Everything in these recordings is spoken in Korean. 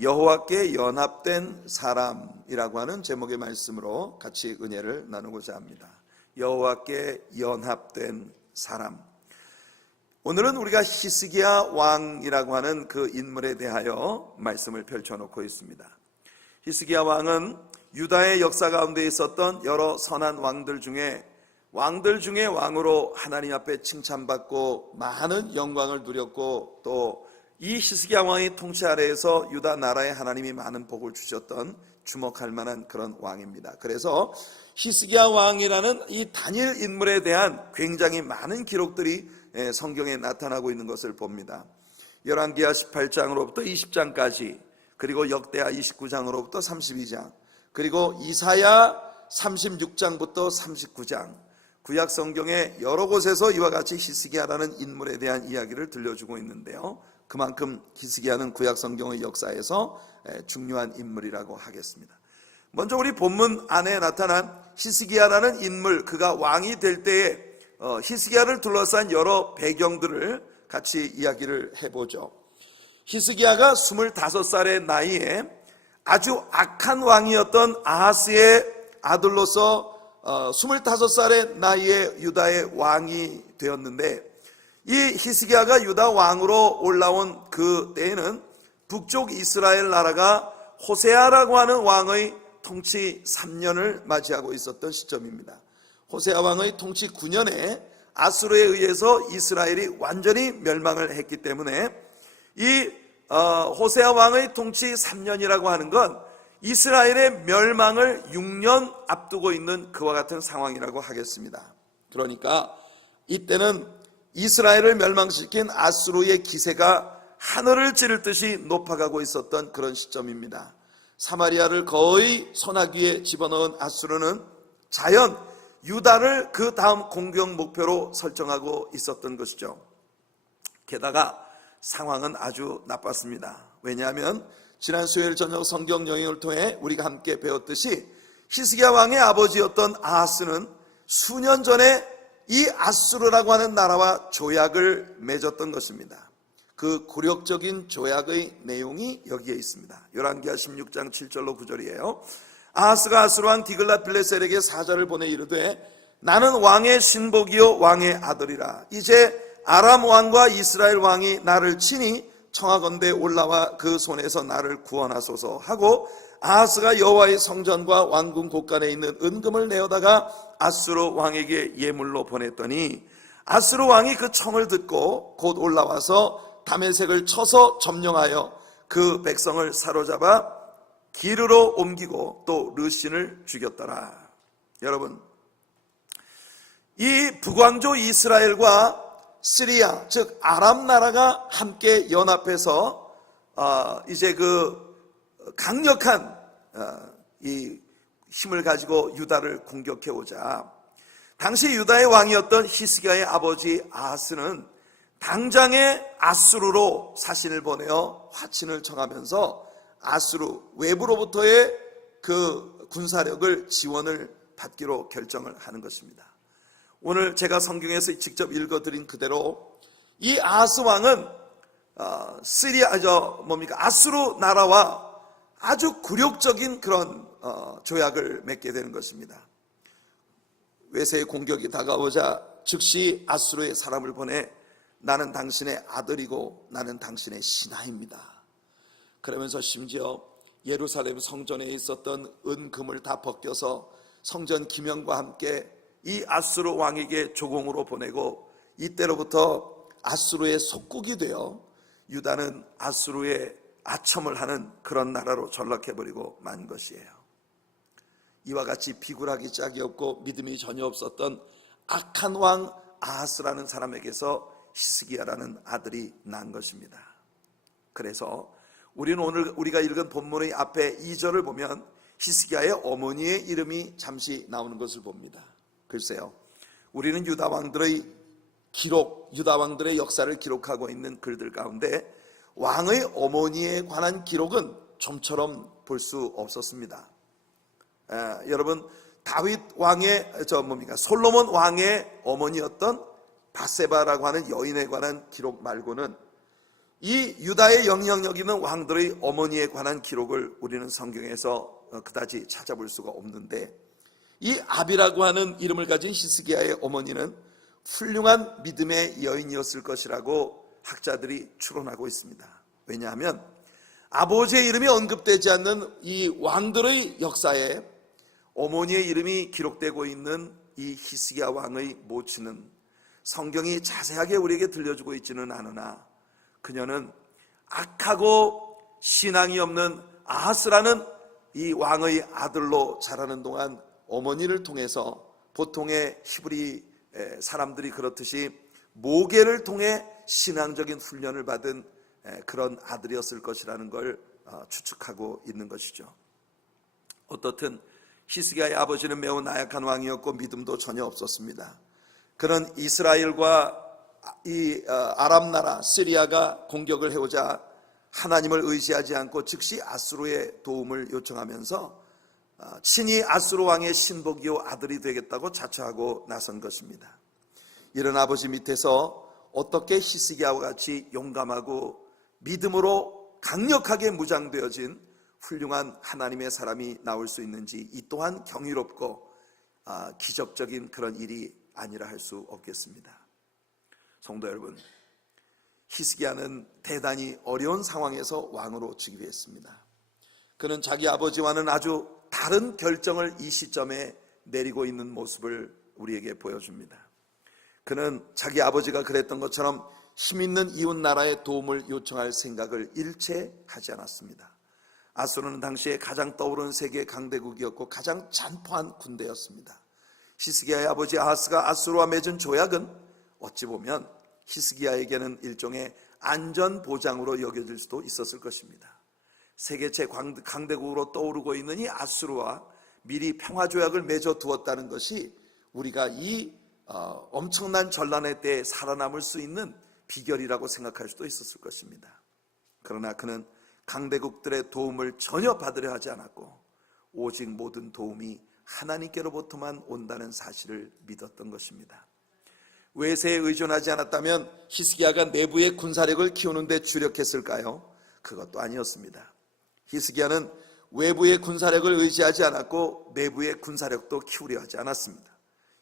여호와께 연합된 사람이라고 하는 제목의 말씀으로 같이 은혜를 나누고자 합니다. 여호와께 연합된 사람. 오늘은 우리가 히스기야 왕이라고 하는 그 인물에 대하여 말씀을 펼쳐놓고 있습니다. 히스기야 왕은 유다의 역사 가운데 있었던 여러 선한 왕들 중에 왕으로 하나님 앞에 칭찬받고 많은 영광을 누렸고, 또 이 히스기야 왕의 통치 아래에서 유다 나라에 하나님이 많은 복을 주셨던 주목할 만한 그런 왕입니다. 그래서 히스기야 왕이라는 이 단일 인물에 대한 굉장히 많은 기록들이 성경에 나타나고 있는 것을 봅니다. 열왕기하 18장으로부터 20장까지, 그리고 역대하 29장으로부터 32장, 그리고 이사야 36장부터 39장, 구약 성경의 여러 곳에서 이와 같이 히스기야라는 인물에 대한 이야기를 들려주고 있는데요, 그만큼 히스기야는 구약 성경의 역사에서 중요한 인물이라고 하겠습니다. 먼저 우리 본문 안에 나타난 히스기야라는 인물, 그가 왕이 될 때에 히스기야를 둘러싼 여러 배경들을 같이 이야기를 해보죠. 히스기야가 25살의 나이에 아주 악한 왕이었던 아하스의 아들로서 25살의 나이에 유다의 왕이 되었는데, 이 히스기야가 유다 왕으로 올라온 그 때에는 북쪽 이스라엘 나라가 호세아라고 하는 왕의 통치 3년을 맞이하고 있었던 시점입니다. 호세아 왕의 통치 9년에 아수르에 의해서 이스라엘이 완전히 멸망을 했기 때문에 이 호세아 왕의 통치 3년이라고 하는 건 이스라엘의 멸망을 6년 앞두고 있는 그와 같은 상황이라고 하겠습니다. 그러니까 이때는 이스라엘을 멸망시킨 아수르의 기세가 하늘을 찌를 듯이 높아가고 있었던 그런 시점입니다. 사마리아를 거의 소나기에 집어넣은 아수르는 자연 유다를 그 다음 공격 목표로 설정하고 있었던 것이죠. 게다가 상황은 아주 나빴습니다. 왜냐하면 지난 수요일 저녁 성경 영역을 통해 우리가 함께 배웠듯이 히스기야 왕의 아버지였던 아하스는 수년 전에 이 아수르라고 하는 나라와 조약을 맺었던 것입니다. 그 굴욕적인 조약의 내용이 여기에 있습니다. 열왕기하 16장 7절로 9절이에요. 아하스가 아수르 왕 디글랏빌레셀에게 사절을 보내 이르되, 나는 왕의 신복이요 왕의 아들이라. 이제 아람 왕과 이스라엘 왕이 나를 친히 청하건대 올라와 그 손에서 나를 구원하소서 하고, 아하스가 여호와의 성전과 왕궁 곳간에 있는 은금을 내어다가 아수르 왕에게 예물로 보냈더니, 아수르 왕이 그 청을 듣고 곧 올라와서 다메섹을 쳐서 점령하여 그 백성을 사로잡아 기르로 옮기고 또 르신을 죽였더라. 여러분, 이 북왕조 이스라엘과 시리아, 즉 아람 나라가 함께 연합해서 이제 그 강력한 이 힘을 가지고 유다를 공격해오자, 당시 유다의 왕이었던 히스기야의 아버지 아하스는 당장에 아수르로 사신을 보내어 화친을 청하면서 아수르 외부로부터의 그 군사력을 지원을 받기로 결정을 하는 것입니다. 오늘 제가 성경에서 직접 읽어드린 그대로 이 아하스 왕은 아수르 나라와 아주 굴욕적인 그런 조약을 맺게 되는 것입니다. 외세의 공격이 다가오자 즉시 아수르의 사람을 보내, 나는 당신의 아들이고 나는 당신의 신하입니다. 그러면서 심지어 예루살렘 성전에 있었던 은금을 다 벗겨서 성전 기명과 함께 이 아수르 왕에게 조공으로 보내고, 이때로부터 아수르의 속국이 되어 유다는 아수르의 아첨을 하는 그런 나라로 전락해버리고 만 것이에요. 이와 같이 비굴하기 짝이 없고 믿음이 전혀 없었던 악한 왕 아하스라는 사람에게서 히스기야라는 아들이 난 것입니다. 그래서 우리는 오늘 우리가 읽은 본문의 앞에 2절을 보면 히스기야의 어머니의 이름이 잠시 나오는 것을 봅니다. 글쎄요, 우리는 유다 왕들의 역사를 기록하고 있는 글들 가운데 왕의 어머니에 관한 기록은 좀처럼 볼 수 없었습니다. 여러분, 다윗 왕의 솔로몬 왕의 어머니였던 바세바라고 하는 여인에 관한 기록 말고는 이 유다의 영향력 있는 왕들의 어머니에 관한 기록을 우리는 성경에서 그다지 찾아볼 수가 없는데, 이 아비라고 하는 이름을 가진 히스기야의 어머니는 훌륭한 믿음의 여인이었을 것이라고 학자들이 추론하고 있습니다. 왜냐하면 아버지의 이름이 언급되지 않는 이 왕들의 역사에 어머니의 이름이 기록되고 있는 이 히스기야 왕의 모친은 성경이 자세하게 우리에게 들려주고 있지는 않으나, 그녀는 악하고 신앙이 없는 아하스라는 이 왕의 아들로 자라는 동안 어머니를 통해서 보통의 히브리 사람들이 그렇듯이 모계를 통해 신앙적인 훈련을 받은 그런 아들이었을 것이라는 걸 추측하고 있는 것이죠. 어떻든 히스기야의 아버지는 매우 나약한 왕이었고 믿음도 전혀 없었습니다. 그는 이스라엘과 이 아람 나라 시리아가 공격을 해오자 하나님을 의지하지 않고 즉시 아수르의 도움을 요청하면서 친히 아수르 왕의 신복이요 아들이 되겠다고 자처하고 나선 것입니다. 이런 아버지 밑에서 어떻게 히스기야와 같이 용감하고 믿음으로 강력하게 무장되어진 훌륭한 하나님의 사람이 나올 수 있는지, 이 또한 경이롭고 기적적인 그런 일이 아니라 할 수 없겠습니다. 성도 여러분, 히스기야는 대단히 어려운 상황에서 왕으로 즉위했습니다. 그는 자기 아버지와는 아주 다른 결정을 이 시점에 내리고 있는 모습을 우리에게 보여줍니다. 그는 자기 아버지가 그랬던 것처럼 힘있는 이웃 나라의 도움을 요청할 생각을 일체 하지 않았습니다. 아수르는 당시에 가장 떠오르는 세계 강대국이었고 가장 잔포한 군대였습니다. 히스기야의 아버지 아하스가 아수르와 맺은 조약은 어찌 보면 히스기야에게는 일종의 안전보장으로 여겨질 수도 있었을 것입니다. 세계 최강대국으로 떠오르고 있는 이 아수르와 미리 평화조약을 맺어 두었다는 것이 우리가 이 엄청난 전란의 때에 살아남을 수 있는 비결이라고 생각할 수도 있었을 것입니다. 그러나 그는 강대국들의 도움을 전혀 받으려 하지 않았고 오직 모든 도움이 하나님께로부터만 온다는 사실을 믿었던 것입니다. 외세에 의존하지 않았다면 히스기야가 내부의 군사력을 키우는 데 주력했을까요? 그것도 아니었습니다. 히스기야는 외부의 군사력을 의지하지 않았고 내부의 군사력도 키우려 하지 않았습니다.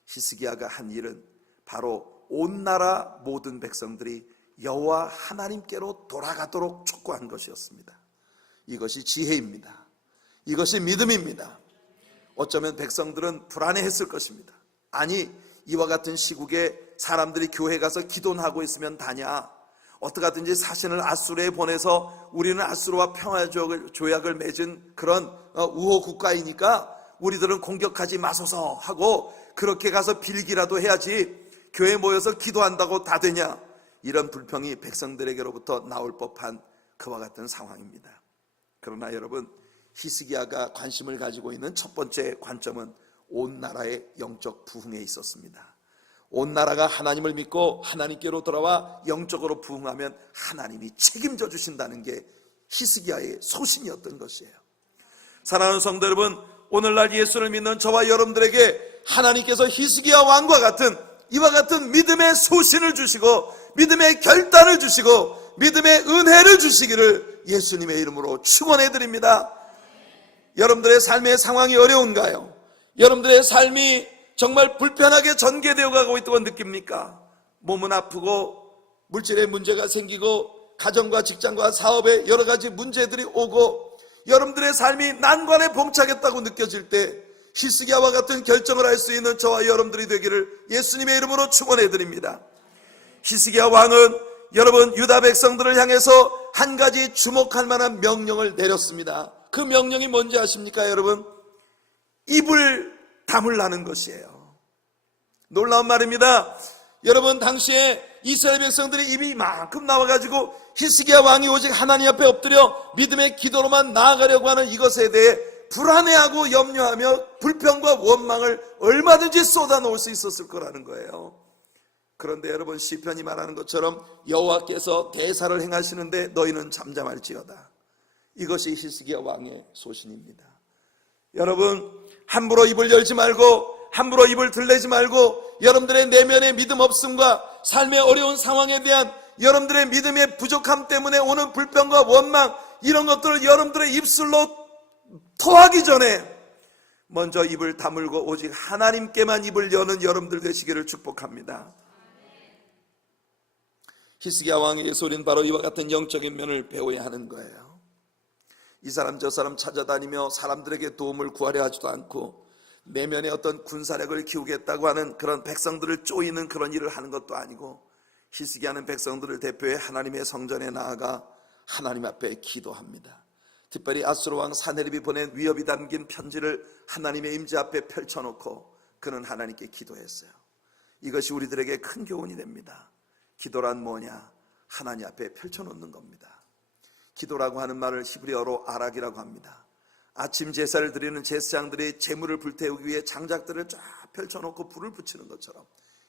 히스기야가 한 일은 바로 온 나라 모든 백성들이 여호와 하나님께로 돌아가도록 촉구한 것이었습니다. 이것이 지혜입니다. 이것이 믿음입니다. 어쩌면 백성들은 불안해했을 것입니다. 아니, 이와 같은 시국에 사람들이 교회 가서 기도하고 있으면 다냐? 어떻게든지 사신을 아수르에 보내서 우리는 아수르와 평화조약을 맺은 그런 우호 국가이니까 우리들은 공격하지 마소서 하고 그렇게 가서 빌기라도 해야지 교회에 모여서 기도한다고 다 되냐? 이런 불평이 백성들에게로부터 나올 법한 그와 같은 상황입니다. 그러나 여러분, 히스기야가 관심을 가지고 있는 첫 번째 관점은 온 나라의 영적 부흥에 있었습니다. 온 나라가 하나님을 믿고 하나님께로 돌아와 영적으로 부흥하면 하나님이 책임져 주신다는 게 히스기야의 소신이었던 것이에요. 사랑하는 성도 여러분, 오늘날 예수를 믿는 저와 여러분들에게 하나님께서 히스기야 왕과 같은 이와 같은 믿음의 소신을 주시고 믿음의 결단을 주시고 믿음의 은혜를 주시기를 예수님의 이름으로 축원해 드립니다. 여러분들의 삶의 상황이 어려운가요? 여러분들의 삶이 정말 불편하게 전개되어 가고 있다고 느낍니까? 몸은 아프고 물질의 문제가 생기고 가정과 직장과 사업에 여러 가지 문제들이 오고 여러분들의 삶이 난관에 봉착했다고 느껴질 때 히스기야와 같은 결정을 할 수 있는 저와 여러분들이 되기를 예수님의 이름으로 축원해 드립니다. 히스기야 왕은 여러분 유다 백성들을 향해서 한 가지 주목할 만한 명령을 내렸습니다. 그 명령이 뭔지 아십니까 여러분? 입을 다물라는 것이에요. 놀라운 말입니다. 여러분, 당시에 이스라엘 백성들이 입이 이만큼 나와가지고 히스기야 왕이 오직 하나님 앞에 엎드려 믿음의 기도로만 나아가려고 하는 이것에 대해 불안해하고 염려하며 불평과 원망을 얼마든지 쏟아놓을 수 있었을 거라는 거예요. 그런데 여러분, 시편이 말하는 것처럼 여호와께서 대사를 행하시는데 너희는 잠잠할지어다. 이것이 히스기야 왕의 소신입니다. 여러분, 함부로 입을 열지 말고 함부로 입을 들내지 말고 여러분들의 내면의 믿음 없음과 삶의 어려운 상황에 대한 여러분들의 믿음의 부족함 때문에 오는 불평과 원망, 이런 것들을 여러분들의 입술로 토하기 전에 먼저 입을 다물고 오직 하나님께만 입을 여는 여러분들 되시기를 축복합니다. 히스기야 왕의 소리는 바로 이와 같은 영적인 면을 배워야 하는 거예요. 이 사람 저 사람 찾아다니며 사람들에게 도움을 구하려 하지도 않고 내면의 어떤 군사력을 키우겠다고 하는 그런 백성들을 쪼이는 그런 일을 하는 것도 아니고, 히스기야는 백성들을 대표해 하나님의 성전에 나아가 하나님 앞에 기도합니다. 특별히 아수르 왕 사네립이 보낸 위협이 담긴 편지를 하나님의 임재 앞에 펼쳐놓고 그는 하나님께 기도했어요. 이것이 우리들에게 큰 교훈이 됩니다. 기도란 뭐냐? 하나님 앞에 펼쳐놓는 겁니다. 기도라고 하는 말을 히브리어로 아락이라고 합니다. 아침 제사를 드리는 제사장들이 제물을 불태우기 위해 장작들을 쫙 펼쳐놓고 불을 붙이는 것처럼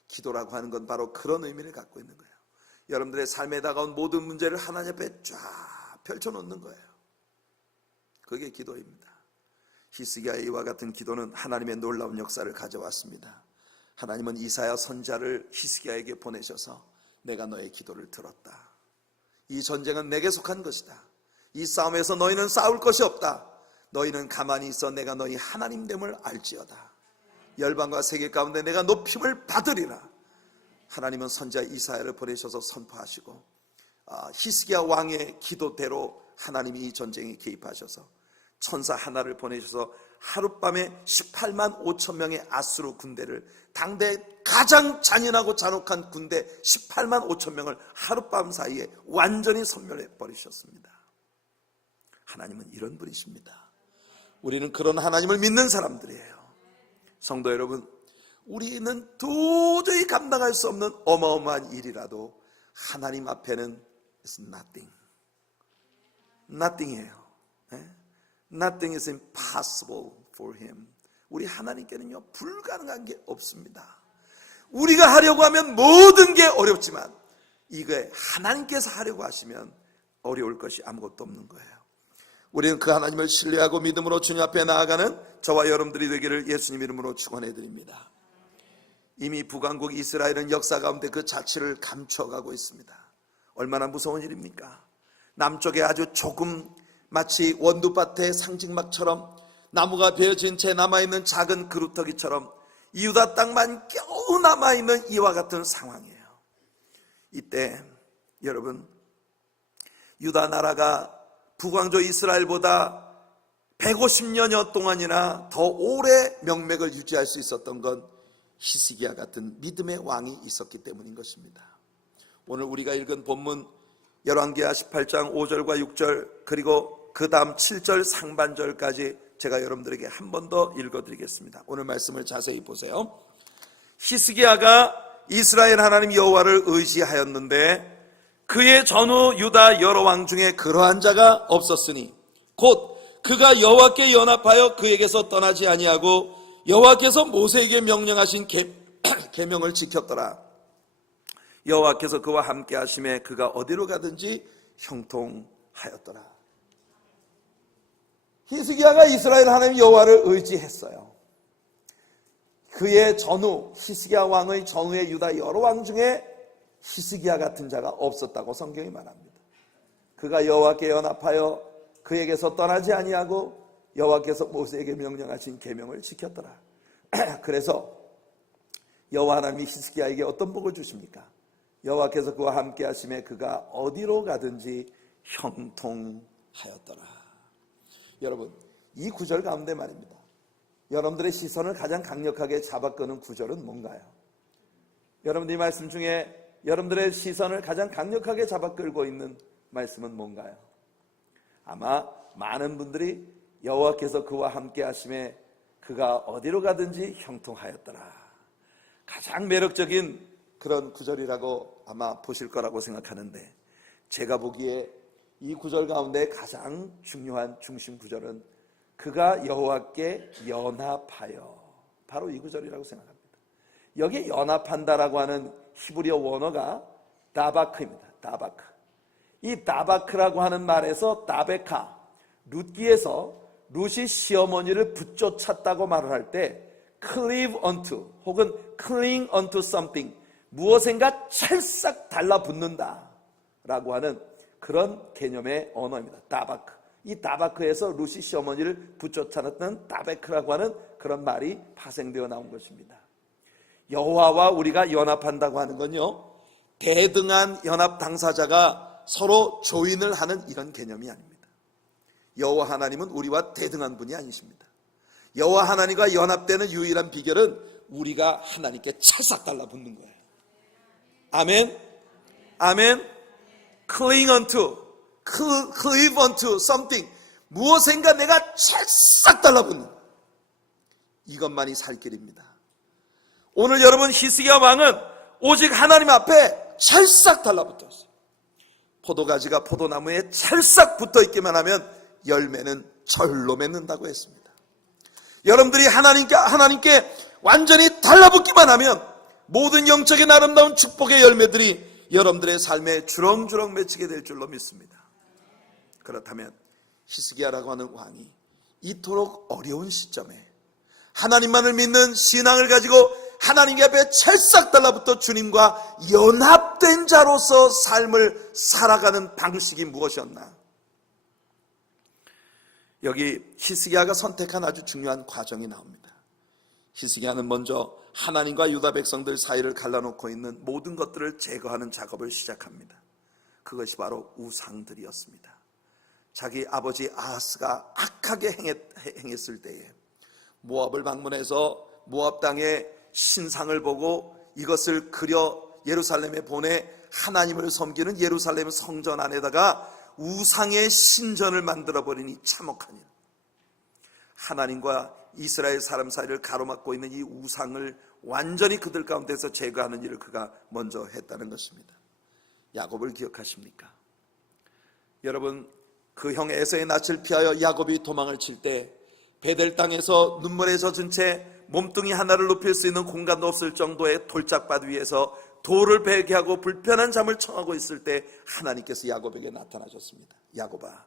기도라고 하는 건 바로 그런 의미를 갖고 있는 거예요. 여러분들의 삶에 다가온 모든 문제를 하나님 앞에 쫙 펼쳐놓는 거예요. 그게 기도입니다. 히스기야의 이와 같은 기도는 하나님의 놀라운 역사를 가져왔습니다. 하나님은 이사야 선지자를 히스기야에게 보내셔서 내가 너의 기도를 들었다. 이 전쟁은 내게 속한 것이다. 이 싸움에서 너희는 싸울 것이 없다. 너희는 가만히 있어 내가 너희 하나님됨을 알지어다. 열방과 세계 가운데 내가 높임을 받으리라. 하나님은 선지자 이사야를 보내셔서 선포하시고 히스기야 왕의 기도대로 하나님이 이 전쟁에 개입하셔서 천사 하나를 보내셔서 하룻밤에 18만 5천 명의 아수르 군대를, 당대 가장 잔인하고 잔혹한 군대 18만 5천 명을 하룻밤 사이에 완전히 섬멸해 버리셨습니다. 하나님은 이런 분이십니다. 우리는 그런 하나님을 믿는 사람들이에요. 성도 여러분, 우리는 도저히 감당할 수 없는 어마어마한 일이라도 하나님 앞에는 it's nothing. nothing이에요. Nothing is impossible for him. 우리 하나님께는요 불가능한 게 없습니다. 우리가 하려고 하면 모든 게 어렵지만 이게 하나님께서 하려고 하시면 어려울 것이 아무것도 없는 거예요. 우리는 그 하나님을 신뢰하고 믿음으로 주님 앞에 나아가는 저와 여러분들이 되기를 예수님 이름으로 축원해 드립니다. 이미 북왕국 이스라엘은 역사 가운데 그 자취를 감춰가고 있습니다. 얼마나 무서운 일입니까? 남쪽에 아주 조금 마치 원두밭의 상징막처럼 나무가 베어진 채 남아있는 작은 그루터기처럼 유다 땅만 겨우 남아있는 이와 같은 상황이에요. 이때 여러분, 유다 나라가 북왕조 이스라엘보다 150년여 동안이나 더 오래 명맥을 유지할 수 있었던 건 히스기야 같은 믿음의 왕이 있었기 때문인 것입니다. 오늘 우리가 읽은 본문 열왕기하 18장 5절과 6절 그리고 그 다음 7절 상반절까지 제가 여러분들에게 한 번 더 읽어드리겠습니다. 오늘 말씀을 자세히 보세요. 히스기야가 이스라엘 하나님 여호와를 의지하였는데 그의 전후 유다 여러 왕 중에 그러한 자가 없었으니 곧 그가 여호와께 연합하여 그에게서 떠나지 아니하고 여호와께서 모세에게 명령하신 계명을 지켰더라. 여호와께서 그와 함께 하심에 그가 어디로 가든지 형통하였더라. 히스기야가 이스라엘 하나님 여호와를 의지했어요. 그의 전후 히스기야 왕의 전후의 유다 여러 왕 중에 히스기야 같은 자가 없었다고 성경이 말합니다. 그가 여호와께 연합하여 그에게서 떠나지 아니하고 여호와께서 모세에게 명령하신 계명을 지켰더라. 그래서 여호와 하나님이 히스기야에게 어떤 복을 주십니까? 여호와께서 그와 함께 하심에 그가 어디로 가든지 형통하였더라. 여러분, 이 구절 가운데 말입니다. 여러분들의 시선을 가장 강력하게 잡아끄는 구절은 뭔가요? 여러분들 이 말씀 중에 여러분들의 시선을 가장 강력하게 잡아끌고 있는 말씀은 뭔가요? 아마 많은 분들이 여호와께서 그와 함께 하심에 그가 어디로 가든지 형통하였더라. 가장 매력적인 그런 구절이라고 아마 보실 거라고 생각하는데, 제가 보기에 이 구절 가운데 가장 중요한 중심 구절은 그가 여호와께 연합하여, 바로 이 구절이라고 생각합니다. 여기에 연합한다라고 하는 히브리어 원어가 다바크입니다. 다바크. 이 다바크라고 하는 말에서 다베카, 룻기에서 룻이 시어머니를 붙쫓았다고 말을 할 때 cleave onto 혹은 cling onto something, 무엇인가 찰싹 달라붙는다, 다바크라고 하는 그런 개념의 언어입니다. 다바크. 이 다바크에서 루시 시어머니를 붙여찾았던 다베크라고 하는 그런 말이 파생되어 나온 것입니다. 여호와와 우리가 연합한다고 하는 건요, 대등한 연합 당사자가 서로 조인을 하는 이런 개념이 아닙니다. 여호와 하나님은 우리와 대등한 분이 아니십니다. 여호와 하나님과 연합되는 유일한 비결은 우리가 하나님께 찰싹 달라붙는 거예요. 아멘. 아멘. cling unto, cleave unto something, 무엇인가 내가 찰싹 달라붙는, 이것만이 살 길입니다. 오늘 여러분, 히스기야 왕은 오직 하나님 앞에 찰싹 달라붙었어요. 포도가지가 포도나무에 찰싹 붙어있기만 하면 열매는 절로 맺는다고 했습니다. 여러분들이 하나님께 완전히 달라붙기만 하면 모든 영적인 아름다운 축복의 열매들이 여러분들의 삶에 주렁주렁 맺히게 될 줄로 믿습니다. 그렇다면 히스기야라고 하는 왕이 이토록 어려운 시점에 하나님만을 믿는 신앙을 가지고 하나님 앞에 찰싹 달라붙어 주님과 연합된 자로서 삶을 살아가는 방식이 무엇이었나? 여기 히스기야가 선택한 아주 중요한 과정이 나옵니다. 히스기야는 먼저 하나님과 유다 백성들 사이를 갈라놓고 있는 모든 것들을 제거하는 작업을 시작합니다. 그것이 바로 우상들이었습니다. 자기 아버지 아하스가 악하게 행했을 때에 모압을 방문해서 모압 땅에 신상을 보고 이것을 그려 예루살렘에 보내 하나님을 섬기는 예루살렘 성전 안에다가 우상의 신전을 만들어버리니 참혹한 일. 하나님과 이스라엘 사람 사이를 가로막고 있는 이 우상을 완전히 그들 가운데서 제거하는 일을 그가 먼저 했다는 것입니다. 야곱을 기억하십니까? 여러분, 그 형 에서의 낯을 피하여 야곱이 도망을 칠 때 베델 땅에서 눈물에 젖은 채 몸뚱이 하나를 눕힐 수 있는 공간도 없을 정도의 돌짝밭 위에서 돌을 베게 하고 불편한 잠을 청하고 있을 때 하나님께서 야곱에게 나타나셨습니다. 야곱아,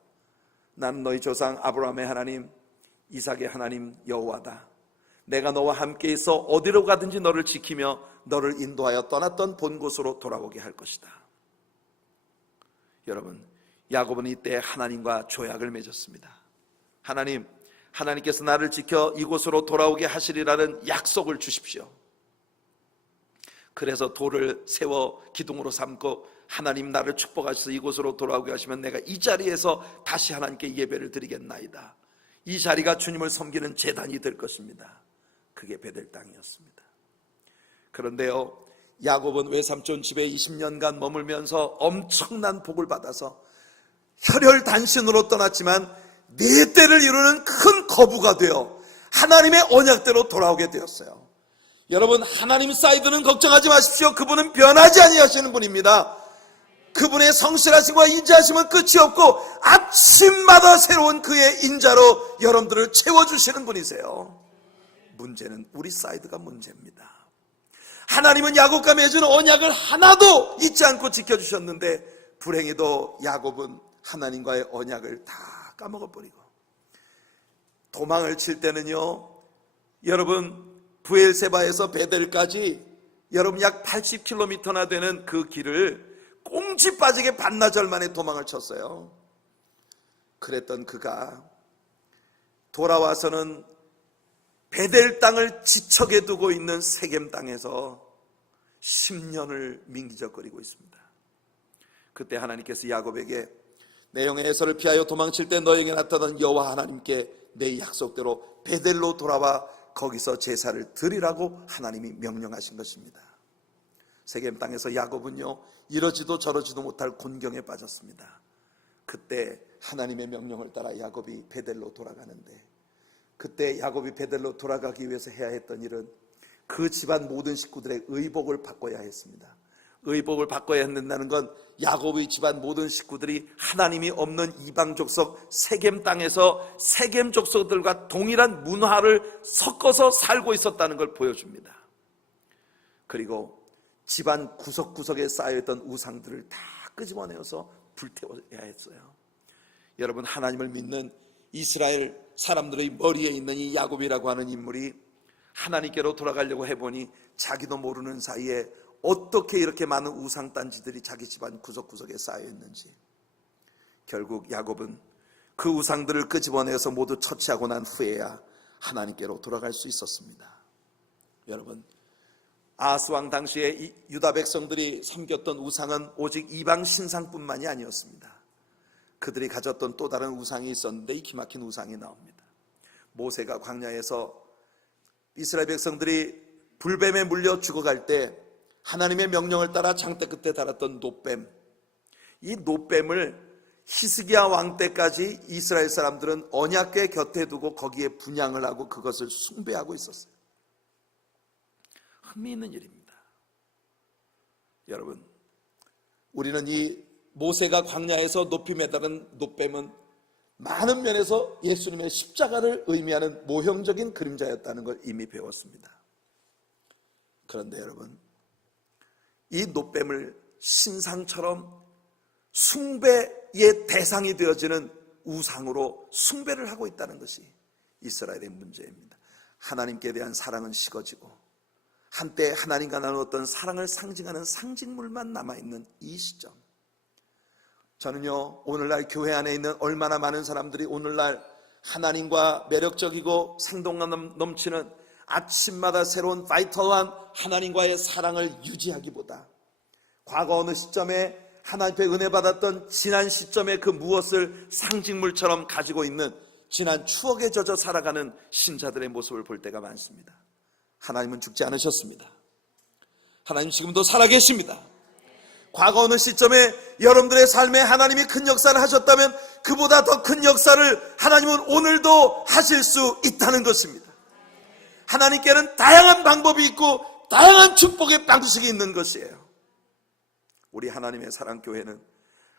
나는 너희 조상 아브라함의 하나님, 이삭의 하나님 여호와다. 내가 너와 함께 있어 어디로 가든지 너를 지키며 너를 인도하여 떠났던 본 곳으로 돌아오게 할 것이다. 여러분, 야곱은 이때 하나님과 조약을 맺었습니다. 하나님께서 나를 지켜 이곳으로 돌아오게 하시리라는 약속을 주십시오. 그래서 돌을 세워 기둥으로 삼고 하나님 나를 축복하셔서 이곳으로 돌아오게 하시면 내가 이 자리에서 다시 하나님께 예배를 드리겠나이다. 이 자리가 주님을 섬기는 제단이 될 것입니다. 그게 베델 땅이었습니다. 그런데요, 야곱은 외삼촌 집에 20년간 머물면서 엄청난 복을 받아서 혈혈단신으로 떠났지만 네 때를 이루는 큰 거부가 되어 하나님의 언약대로 돌아오게 되었어요. 여러분, 하나님 사이드는 걱정하지 마십시오. 그분은 변하지 아니하시는 분입니다. 그분의 성실하심과 인자하심은 끝이 없고 아침마다 새로운 그의 인자로 여러분들을 채워주시는 분이세요. 문제는 우리 사이드가 문제입니다. 하나님은 야곱과 맺은 언약을 하나도 잊지 않고 지켜주셨는데 불행히도 야곱은 하나님과의 언약을 다 까먹어버리고 도망을 칠 때는요, 여러분, 브엘세바에서 베델까지 여러분 약 80km나 되는 그 길을 꽁지 빠지게 반나절 만에 도망을 쳤어요. 그랬던 그가 돌아와서는 베델 땅을 지척에 두고 있는 세겜 땅에서 10년을 민기적거리고 있습니다. 그때 하나님께서 야곱에게 내 영의 에서를 피하여 도망칠 때 너에게 나타난 여호와 하나님께 내 약속대로 베델로 돌아와 거기서 제사를 드리라고 하나님이 명령하신 것입니다. 세겜 땅에서 야곱은요, 이러지도 저러지도 못할 곤경에 빠졌습니다. 그때 하나님의 명령을 따라 야곱이 베델로 돌아가는데, 그때 야곱이 베델로 돌아가기 위해서 해야 했던 일은 그 집안 모든 식구들의 의복을 바꿔야 했습니다. 의복을 바꿔야 한다는 건 야곱의 집안 모든 식구들이 하나님이 없는 이방 족속 세겜 땅에서 세겜 족속들과 동일한 문화를 섞어서 살고 있었다는 걸 보여줍니다. 그리고 집안 구석구석에 쌓여있던 우상들을 다 끄집어내어서 불태워야 했어요. 여러분, 하나님을 믿는 이스라엘 사람들의 머리에 있는 이 야곱이라고 하는 인물이 하나님께로 돌아가려고 해보니 자기도 모르는 사이에 어떻게 이렇게 많은 우상단지들이 자기 집안 구석구석에 쌓여있는지. 결국 야곱은 그 우상들을 끄집어내서 모두 처치하고 난 후에야 하나님께로 돌아갈 수 있었습니다. 여러분, 아하스왕 당시에 이 유다 백성들이 섬겼던 우상은 오직 이방 신상뿐만이 아니었습니다. 그들이 가졌던 또 다른 우상이 있었는데 이 기막힌 우상이 나옵니다. 모세가 광야에서 이스라엘 백성들이 불뱀에 물려 죽어갈 때 하나님의 명령을 따라 장대 끝에 달았던 놋뱀, 이 놋뱀을 히스기야 왕 때까지 이스라엘 사람들은 언약궤 곁에 두고 거기에 분향을 하고 그것을 숭배하고 있었어요. 흥미있는 일입니다. 여러분, 우리는 이 모세가 광야에서 높이 매달은 놋뱀은 많은 면에서 예수님의 십자가를 의미하는 모형적인 그림자였다는 걸 이미 배웠습니다. 그런데 여러분, 이 놋뱀을 신상처럼 숭배의 대상이 되어지는 우상으로 숭배를 하고 있다는 것이 이스라엘의 문제입니다. 하나님께 대한 사랑은 식어지고 한때 하나님과 나누었던 사랑을 상징하는 상징물만 남아있는 이 시점, 저는요, 오늘날 교회 안에 있는 얼마나 많은 사람들이 오늘날 하나님과 매력적이고 생동감 넘치는 아침마다 새로운 바이털한 하나님과의 사랑을 유지하기보다 과거 어느 시점에 하나님의 은혜 받았던 지난 시점의 그 무엇을 상징물처럼 가지고 있는 지난 추억에 젖어 살아가는 신자들의 모습을 볼 때가 많습니다. 하나님은 죽지 않으셨습니다. 하나님 지금도 살아계십니다. 과거 어느 시점에 여러분들의 삶에 하나님이 큰 역사를 하셨다면 그보다 더 큰 역사를 하나님은 오늘도 하실 수 있다는 것입니다. 하나님께는 다양한 방법이 있고 다양한 축복의 방식이 있는 것이에요. 우리 하나님의 사랑교회는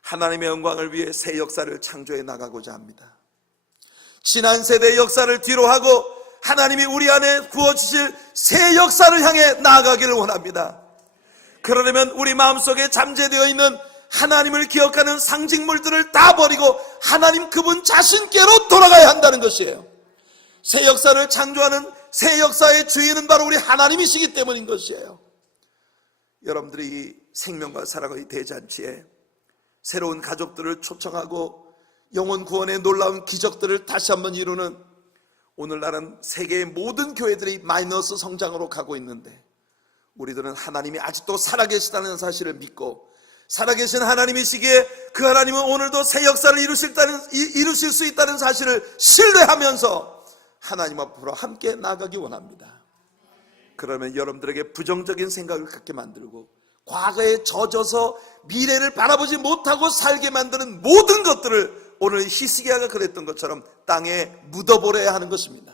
하나님의 영광을 위해 새 역사를 창조해 나가고자 합니다. 지난 세대의 역사를 뒤로 하고 하나님이 우리 안에 부어주실 새 역사를 향해 나아가기를 원합니다. 그러려면 우리 마음속에 잠재되어 있는 하나님을 기억하는 상징물들을 다 버리고 하나님 그분 자신께로 돌아가야 한다는 것이에요. 새 역사를 창조하는 새 역사의 주인은 바로 우리 하나님이시기 때문인 것이에요. 여러분들이 이 생명과 사랑의 대잔치에 새로운 가족들을 초청하고 영혼 구원의 놀라운 기적들을 다시 한번 이루는, 오늘날은 세계의 모든 교회들이 마이너스 성장으로 가고 있는데 우리들은 하나님이 아직도 살아계시다는 사실을 믿고 살아계신 하나님이시기에 그 하나님은 오늘도 새 역사를 이루실 수 있다는 사실을 신뢰하면서 하나님 앞으로 함께 나아가기 원합니다. 그러면 여러분들에게 부정적인 생각을 갖게 만들고 과거에 젖어서 미래를 바라보지 못하고 살게 만드는 모든 것들을 오늘 히스기야가 그랬던 것처럼 땅에 묻어버려야 하는 것입니다.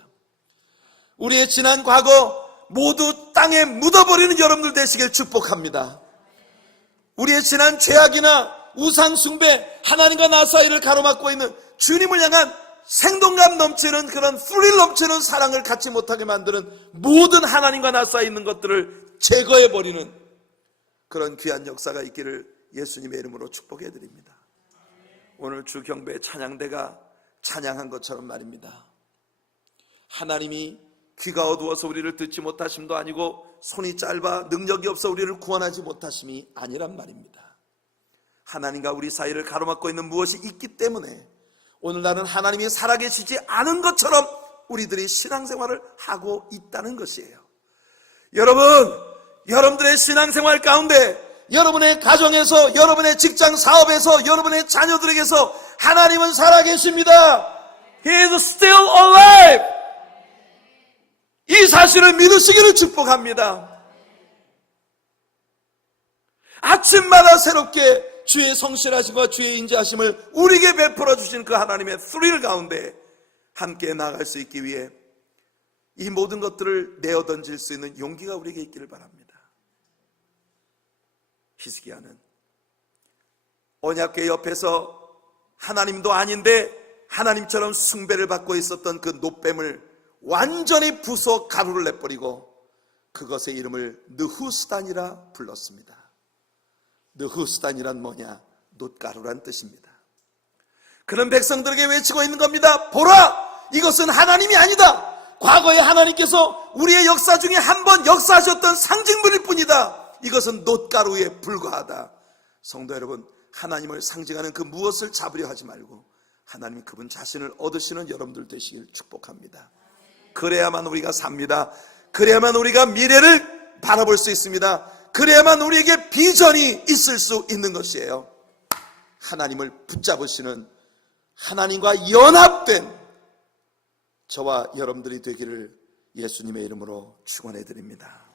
우리의 지난 과거 모두 땅에 묻어버리는 여러분들 되시길 축복합니다. 우리의 지난 죄악이나 우상 숭배, 하나님과 나 사이를 가로막고 있는 주님을 향한 생동감 넘치는 그런 풀릴 넘치는 사랑을 갖지 못하게 만드는 모든 하나님과 나 사이 있는 것들을 제거해버리는 그런 귀한 역사가 있기를 예수님의 이름으로 축복해 드립니다. 오늘 주 경배 찬양대가 찬양한 것처럼 말입니다. 하나님이 귀가 어두워서 우리를 듣지 못하심도 아니고 손이 짧아 능력이 없어 우리를 구원하지 못하심이 아니란 말입니다. 하나님과 우리 사이를 가로막고 있는 무엇이 있기 때문에 오늘날은 하나님이 살아계시지 않은 것처럼 우리들이 신앙생활을 하고 있다는 것이에요. 여러분, 여러분들의 신앙생활 가운데 여러분의 가정에서, 여러분의 직장 사업에서, 여러분의 자녀들에게서 하나님은 살아계십니다. He is still alive. 이 사실을 믿으시기를 축복합니다. 아침마다 새롭게 주의 성실하심과 주의 인자하심을 우리에게 베풀어 주신 그 하나님의 스릴 가운데 함께 나아갈 수 있기 위해 이 모든 것들을 내어 던질 수 있는 용기가 우리에게 있기를 바랍니다. 히스기야는 언약궤 옆에서 하나님도 아닌데 하나님처럼 숭배를 받고 있었던 그 놋뱀을 완전히 부숴 가루를 내버리고 그것의 이름을 느후스단이라 불렀습니다. 느후스단이란 뭐냐? 놋가루란 뜻입니다. 그런 백성들에게 외치고 있는 겁니다. 보라! 이것은 하나님이 아니다. 과거에 하나님께서 우리의 역사 중에 한 번 역사하셨던 상징물일 뿐이다. 이것은 놋가루에 불과하다. 성도 여러분, 하나님을 상징하는 그 무엇을 잡으려 하지 말고 하나님이 그분 자신을 얻으시는 여러분들 되시길 축복합니다. 그래야만 우리가 삽니다. 그래야만 우리가 미래를 바라볼 수 있습니다. 그래야만 우리에게 비전이 있을 수 있는 것이에요. 하나님을 붙잡으시는, 하나님과 연합된 저와 여러분들이 되기를 예수님의 이름으로 축원해 드립니다.